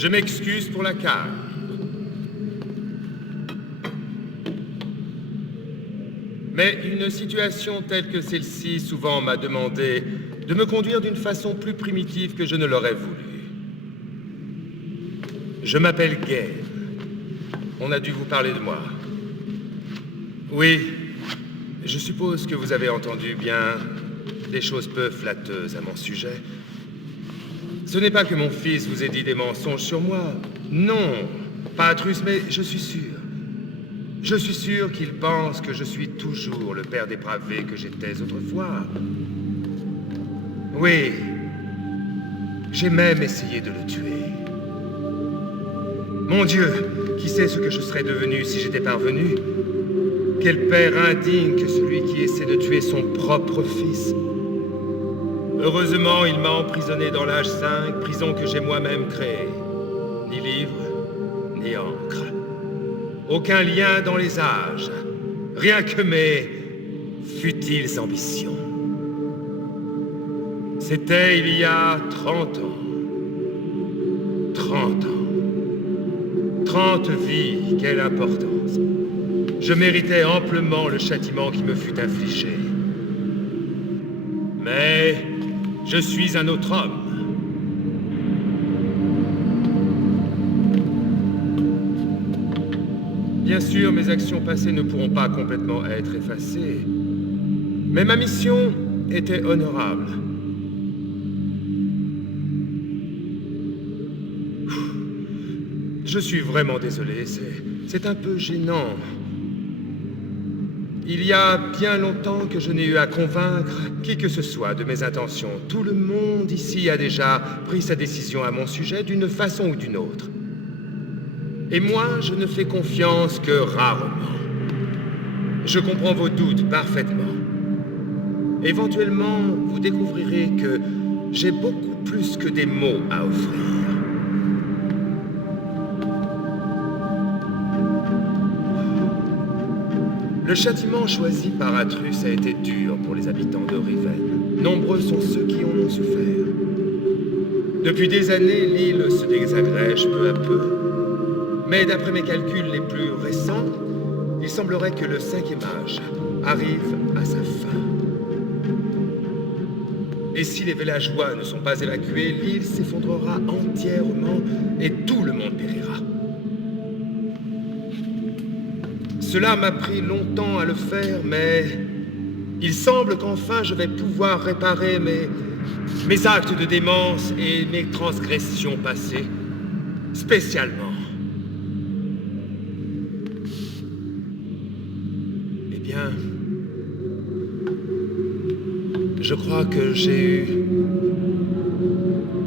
Je m'excuse pour la cave. Mais une situation telle que celle-ci souvent m'a demandé de me conduire d'une façon plus primitive que je ne l'aurais voulu. Je m'appelle Gabe. On a dû vous parler de moi. Oui, je suppose que vous avez entendu bien des choses peu flatteuses à mon sujet. Ce n'est pas que mon fils vous ait dit des mensonges sur moi. Non, pas Atrus, mais je suis sûr. Je suis sûr qu'il pense que je suis toujours le père dépravé que j'étais autrefois. Oui, j'ai même essayé de le tuer. Mon Dieu, qui sait ce que je serais devenu si j'étais parvenu? Quel père indigne que celui qui essaie de tuer son propre fils. Heureusement, il m'a emprisonné dans l'âge 5, prison que j'ai moi-même créée. Ni livre, ni encre. Aucun lien dans les âges. Rien que mes futiles ambitions. C'était il y a 30 ans. 30 ans. 30 vies, quelle importance. Je méritais amplement le châtiment qui me fut infligé. Mais je suis un autre homme. Bien sûr, mes actions passées ne pourront pas complètement être effacées. Mais ma mission était honorable. Je suis vraiment désolé, c'est un peu gênant. Il y a bien longtemps que je n'ai eu à convaincre qui que ce soit de mes intentions. Tout le monde ici a déjà pris sa décision à mon sujet d'une façon ou d'une autre. Et moi, je ne fais confiance que rarement. Je comprends vos doutes parfaitement. Éventuellement, vous découvrirez que j'ai beaucoup plus que des mots à offrir. Le châtiment choisi par Atrus a été dur pour les habitants de Riven. Nombreux sont ceux qui en ont souffert. Depuis des années, l'île se désagrège peu à peu. Mais d'après mes calculs les plus récents, il semblerait que le 5e âge arrive à sa fin. Et si les villageois ne sont pas évacués, l'île s'effondrera entièrement et tout le monde périra. Cela m'a pris longtemps à le faire, mais il semble qu'enfin je vais pouvoir réparer mes actes de démence et mes transgressions passées, spécialement. Eh bien, je crois que j'ai eu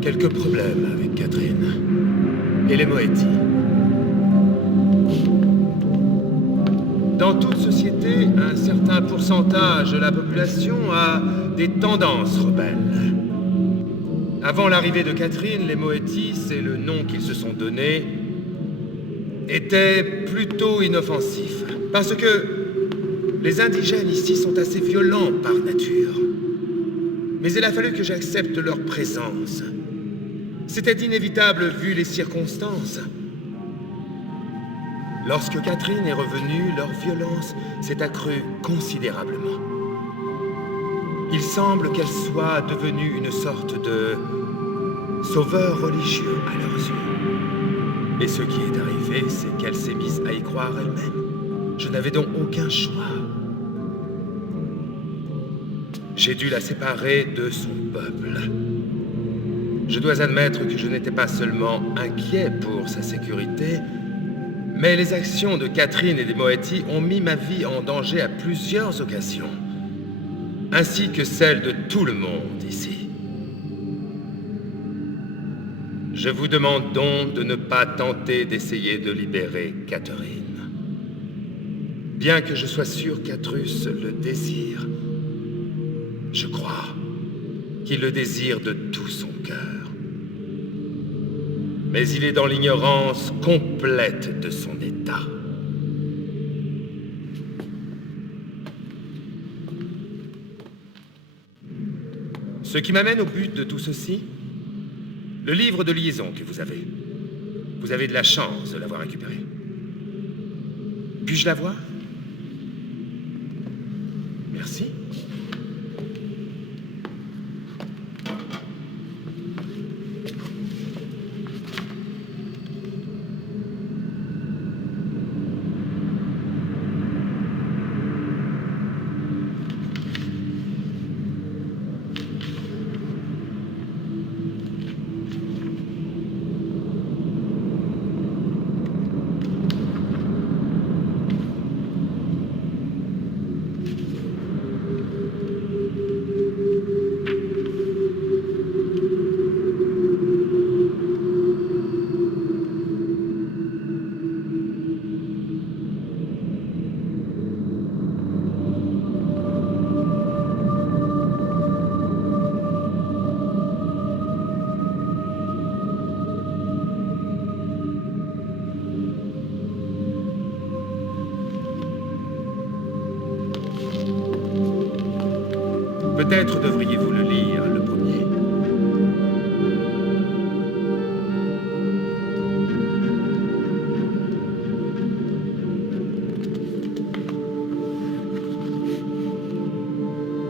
quelques problèmes avec Catherine et les Moetti. Dans toute société, un certain pourcentage de la population a des tendances rebelles. Avant l'arrivée de Catherine, les Moetti, c'est le nom qu'ils se sont donné, étaient plutôt inoffensifs. Parce que les indigènes ici sont assez violents par nature. Mais il a fallu que j'accepte leur présence. C'était inévitable vu les circonstances. Lorsque Catherine est revenue, leur violence s'est accrue considérablement. Il semble qu'elle soit devenue une sorte de sauveur religieux à leurs yeux. Et ce qui est arrivé, c'est qu'elle s'est mise à y croire elle-même. Je n'avais donc aucun choix. J'ai dû la séparer de son peuple. Je dois admettre que je n'étais pas seulement inquiet pour sa sécurité, mais les actions de Catherine et des Moetti ont mis ma vie en danger à plusieurs occasions, ainsi que celle de tout le monde ici. Je vous demande donc de ne pas tenter d'essayer de libérer Catherine. Bien que je sois sûr qu'Atrus le désire, je crois qu'il le désire de tout son cœur. Mais il est dans l'ignorance complète de son état. Ce qui m'amène au but de tout ceci, le livre de liaison que vous avez. Vous avez de la chance de l'avoir récupéré. Puis-je la voir? Merci. Peut-être devriez-vous le lire, le premier.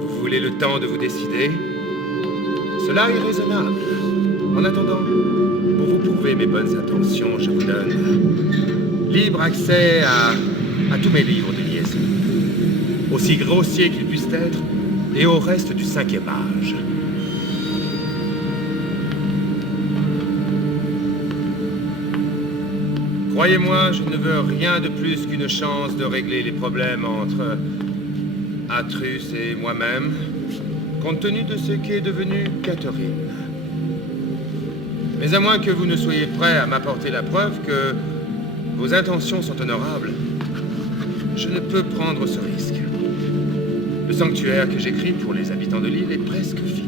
Vous voulez le temps de vous décider? Cela est raisonnable. En attendant, pour vous prouver mes bonnes intentions, je vous donne libre accès à tous mes livres de liaison, aussi grossiers qu'ils puissent être, et au reste du 5e âge. Croyez-moi, je ne veux rien de plus qu'une chance de régler les problèmes entre Atrus et moi-même, compte tenu de ce qu'est devenu Catherine. Mais à moins que vous ne soyez prêt à m'apporter la preuve que vos intentions sont honorables, je ne peux prendre ce risque. Le sanctuaire que j'écris pour les habitants de l'île est presque fini.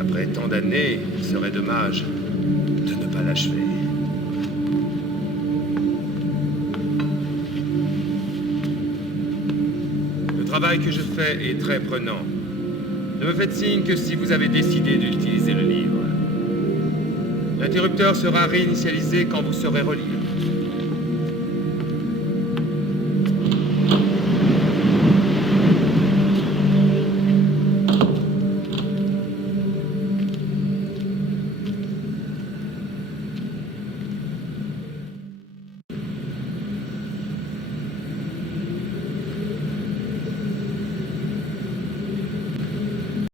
Après tant d'années, il serait dommage de ne pas l'achever. Le travail que je fais est très prenant. Ne me faites signe que si vous avez décidé d'utiliser le livre. L'interrupteur sera réinitialisé quand vous saurez relire.